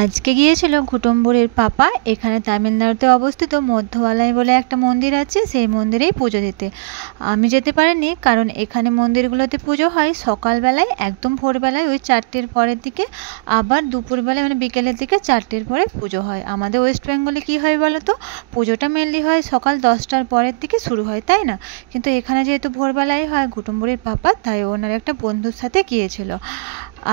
আজকে গিয়েছিল ঘুটুম্বুরের পাপা এখানে তামিলনাড়ুতে অবস্থিত মধ্যবালাই বলে একটা মন্দির আছে, সেই মন্দিরেই পুজো দিতে। আমি যেতে পারিনি কারণ এখানে মন্দিরগুলোতে পুজো হয় সকালবেলায়, একদম ভোরবেলায় ওই 4টের পরের দিকে, আবার দুপুরবেলায় মানে বিকেলের দিকে 4টের পরে পুজো হয়। আমাদের ওয়েস্ট বেঙ্গলে কী হয় বলো তো, পুজোটা মেনলি হয় সকাল 10টার পরের দিকে শুরু হয়, তাই না? কিন্তু এখানে যেহেতু ভোরবেলায় হয় ঘুটুম্বুরের পাপা, তাই ওনার একটা বন্ধুর সাথে গিয়েছিল।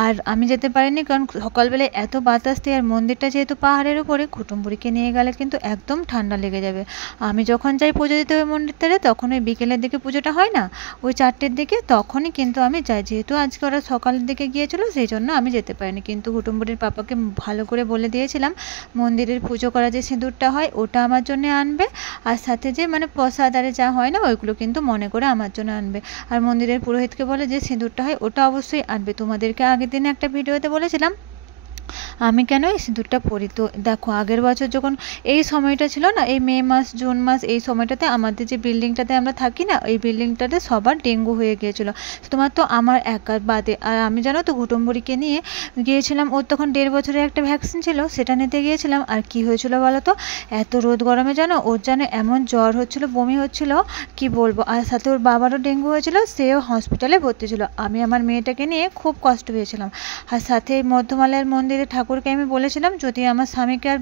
আর আমি যেতে পারিনি কারণ সকালবেলায় এত বাতাস দিয়ে, আর মন্দিরটা যেহেতু পাহাড়ের উপরে, কুটুম্বুরিকে নিয়ে গেলে কিন্তু একদম ঠান্ডা লেগে যাবে। আমি যখন যাই পুজো দিতে ওই মন্দিরটাতে, তখন ওই বিকেলের দিকে পুজোটা হয় না, ওই 4টের দিকে, তখনই কিন্তু আমি যাই। যেহেতু আজকে ওরা সকালের দিকে গিয়েছিলো সেই জন্য আমি যেতে পারিনি, কিন্তু কুটুম্বুরির পাপাকে ভালো করে বলে দিয়েছিলাম মন্দিরের পুজো করা যে সিঁদুরটা হয় ওটা আমার জন্য আনবে, আর সাথে যে মানে প্রসাদ আরে যা হয় না ওইগুলো কিন্তু মনে করে আমার জন্য আনবে। আর মন্দিরের পুরোহিতকে বলে যে সিঁদুরটা হয় ওটা অবশ্যই আনবে। তোমাদেরকে আগের দিনে একটা ভিডিওতে বলেছিলাম আমি কেন এই সিঁদুরটা পরি। তো দেখো আগের বছর যখন এই সময়টা ছিল না, এই মে মাস জুন মাস, এই সময়টাতে আমাদের যে বিল্ডিংটাতে আমরা থাকি না, এই বিল্ডিংটাতে সবার ডেঙ্গু হয়ে গিয়েছিলো, তোমার তো আমার একার বাদে। আর আমি জানো তো ঘুটুম্বুরিকে নিয়ে গিয়েছিলাম, ওর তখন 1.5 বছরের একটা ভ্যাকসিন ছিল, সেটা নিতে গিয়েছিলাম। আর কি হয়েছিল বলো তো, এত রোদ গরমে জানো ওর যেন এমন জ্বর হচ্ছিল, বমি হচ্ছিল, কি বলবো। আর সাথে ওর বাবারও ডেঙ্গু হয়েছিল, সেও হসপিটালে ভর্তি ছিল। আমি আমার মেয়েটাকে নিয়ে খুব কষ্ট পেয়েছিলাম। আর সাথে মধ্যমালার মন্দিরে ঠাকুরকে আমি বলেছিলাম যদি আমার স্বামীকে আর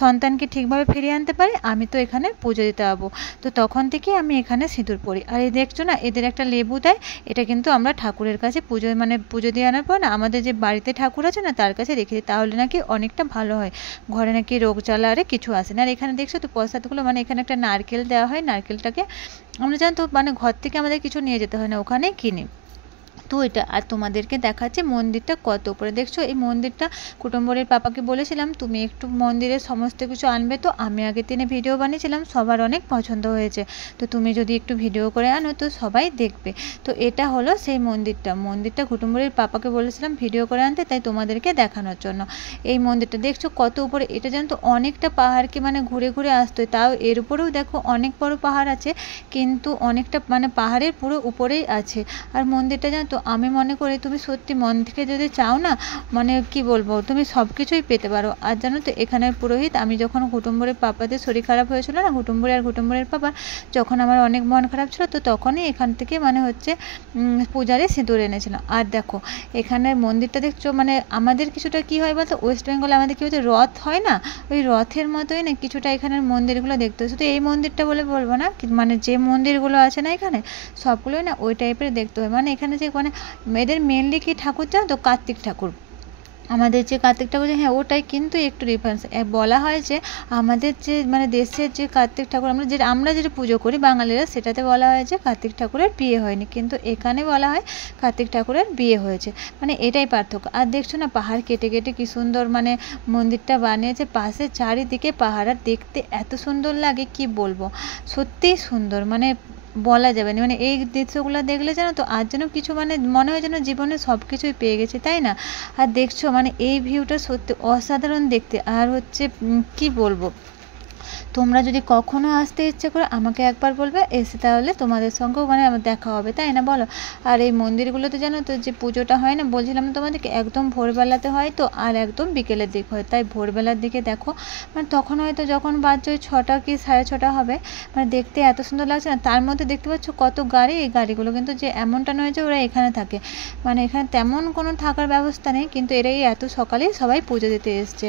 সন্তানকে ঠিকভাবে ফিরিয়ে আনতে পারে আমি তো এখানে পুজো দিতে যাবো। তো তখন থেকেই আমি এখানে সিঁদুর পরি। আর এই দেখছো না এদের একটা লেবু দেয়, এটা কিন্তু আমরা ঠাকুরের কাছে পুজো মানে পুজো দিয়ে আনার পর না আমাদের যে বাড়িতে ঠাকুর আছে না তার কাছে রেখে দিই, তাহলে নাকি অনেকটা ভালো হয়, ঘরে নাকি রোগ জ্বালা আরে কিছু আসে না। আর এখানে দেখছো তো প্রসাদগুলো, মানে এখানে একটা নারকেল দেওয়া হয়, নারকেলটাকে আমরা জানতো মানে ঘর থেকে আমাদের কিছু নিয়ে যেতে হয় না, ওখানেই কিনি। তো এটা আর তোমাদেরকে দেখাচ্ছে মন্দিরটা কত উপরে, দেখছো এই মন্দিরটা। কুটুম্বরের পাপাকে বলেছিলাম তুমি একটু মন্দিরের সমস্ত কিছু আনবে, তো আমি আগের দিনে ভিডিও বানিয়েছিলাম, সবার অনেক পছন্দ হয়েছে। তো তুমি যদি একটু ভিডিও করে আনো তো সবাই দেখবে। তো এটা হলো সেই মন্দিরটা কুটুম্বরের পাপাকে বলেছিলাম ভিডিও করে আনতে, তাই তোমাদেরকে দেখানোর জন্য। এই মন্দিরটা দেখছো কত উপরে, এটা যেন তো অনেকটা পাহাড়কে মানে ঘুরে ঘুরে আসতো, তাও এর উপরেও দেখো অনেক বড় পাহাড় আছে, কিন্তু অনেকটা মানে পাহাড়ের পুরো উপরেই আছে। আর মন্দিরটা জানো তো আমি মনে করি তুমি সত্যি মন থেকে যদি চাও না, মানে কি বলবো, তুমি সব কিছুই পেতে পারো। আর জানো তো এখানের পুরোহিত, আমি যখন ঘুটুম্বরের পাপাদের শরীর খারাপ হয়েছিল না, ঘুটুম্বরের পাপা, যখন আমার অনেক মন খারাপ ছিল, তো তখনই এখান থেকে মানে হচ্ছে পূজারে সিঁদুর এনেছিলাম। আর দেখো এখানের মন্দিরটা দেখছো, মানে আমাদের কিছুটা কি হয় বলতো, ওয়েস্ট বেঙ্গলে আমাদের কি হচ্ছে রথ হয় না, ওই রথের মতোই না কিছুটা এখানের মন্দিরগুলো দেখতে হয়। শুধু এই মন্দিরটা বলে বলবো না, মানে যে মন্দিরগুলো আছে না এখানে সবগুলোই না ওই টাইপের দেখতে হয়। মানে এখানে যে মানে এদের মেনলি কি ঠাকুর জানো তো, কার্তিক ঠাকুর। আমাদের যে কার্তিক ঠাকুর, হ্যাঁ ওটাই, কিন্তু একটু ডিফারেন্স। বলা হয় যে আমাদের যে মানে দেশের যে কার্তিক ঠাকুর আমরা যেটা পুজো করি বাঙালিরা, সেটাতে বলা হয় যে কার্তিক ঠাকুরের বিয়ে হয়নি, কিন্তু এখানে বলা হয় কার্তিক ঠাকুরের বিয়ে হয়েছে, মানে এটাই পার্থক্য। আর দেখছো না পাহাড় কেটে কেটে কি সুন্দর মানে মন্দিরটা বানিয়েছে, পাশে চারিদিকে পাহাড়, আর দেখতে এত সুন্দর লাগে কি বলবো, সত্যিই সুন্দর, মানে বলা যাবে না। মানে এই দৃশ্যগুলো দেখলে জানো তো আর যেন কিছু মানে মনে হয় যেন জীবনে সব কিছুই পেয়ে গেছে, তাই না? আর দেখছো মানে এই ভিউটা সত্যি অসাধারণ দেখতে। আর হচ্ছে কি বলবো, তোমরা যদি কখনো আসতে ইচ্ছে করে আমাকে একবার বলবে, এসে তাহলে তোমাদের সঙ্গেও মানে আমার দেখা হবে, তাই না বলো? আর এই মন্দিরগুলোতে জানো তো যে পুজোটা হয় না, বলছিলাম তোমাদেরকে একদম ভোরবেলাতে হয় তো, আর একদম বিকেলের দিক হয়। তাই ভোরবেলার দিকে দেখো মানে তখন হয়তো যখন বাজছে ওই 6টা কি 6:30 হবে, মানে দেখতে এত সুন্দর লাগছে না। তার মধ্যে দেখতে পাচ্ছ কত গাড়ি, এই গাড়িগুলো কিন্তু যে এমনটা নয় যে ওরা এখানে থাকে, মানে এখানে তেমন কোনো থাকার ব্যবস্থা নেই, কিন্তু এরাই এত সকালেই সবাই পুজো দিতে এসছে।